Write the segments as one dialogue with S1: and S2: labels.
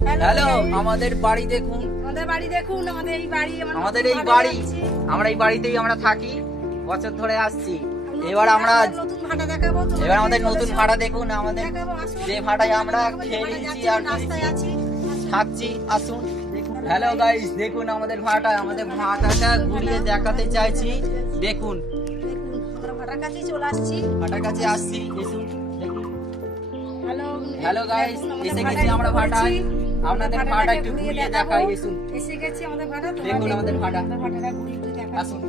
S1: Hello আমাদের বাড়ি দেখুন।
S2: আমাদের বাড়ি দেখুন আমাদের এই বাড়ি
S1: আমাদের এই বাড়ি আমরা এই বাড়িতেই আমরা থাকি বছর ধরে আসছি। এবার আমরা এবার আমাদের নতুন। ভাড়া দেখুন আমাদের যে ভাড়ায় আমরা খেয়ে নিচ্ছি আর
S2: রাস্তায় আছি
S1: থাকছি আসুন। হ্যালো গাইস দেখুন আমাদের ভাড়াটা আমাদের ভাড়াটা ঘুরিয়ে দেখাতে চাইছি। দেখুন।
S2: দেখুন আমরা চলে আসছি।
S1: ভাটার কাছে আসছি দেখুন
S2: হ্যালো
S1: হ্যালো গাইস এসে গেছি আমরা ভাটায়। আপনাদের ভাড়া একটু
S2: ঘুরিয়ে
S1: দেখাই এসুন
S2: এসে গেছি আমাদের ভাড়া
S1: দেখুন আমাদের ভাড়া।
S2: আমাদের ভাড়াটা ঘুরিয়ে ঘুরিয়ে
S1: আসুন।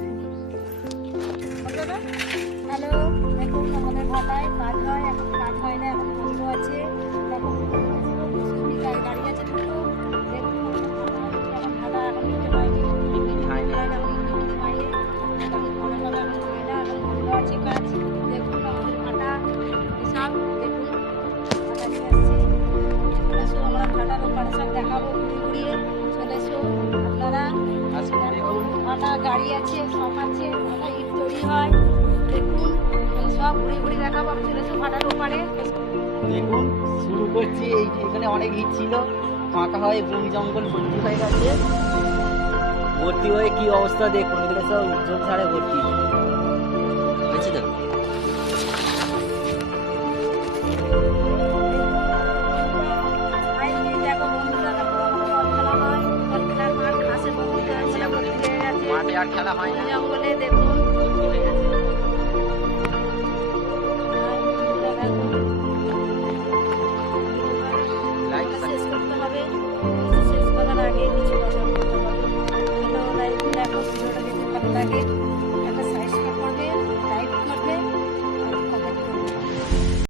S2: হ্যালো দেখুন আমাদের ভাড়ায় কাজ হয় এখন কাজ হয় না এখন বন্ধ আছে। গাড়ি আছে সব আছে ইট তৈরি হয়। দেখুন সব ঘুরে ঘুরে দেখাবো আমি চলে এসো ভাটার ওপারে।
S1: দেখুন শুরু করছি এই এখানে অনেক ইট ছিল। ফাঁকা হয়ে বন জঙ্গল ভর্তি হয়ে গেছে। ভর্তি হয়ে কি অবস্থা দেখুন এগুলো সব জোর সারে ভর্তি। হয়েছে তো?
S2: মাঠে আর খেলা হয় না। জঙ্গলে দেখুন শেষ করতে হবে। শেষ করার আগে কিছু
S1: বছর করতে হবে। ভালো লাইফ
S2: দেখো লাগে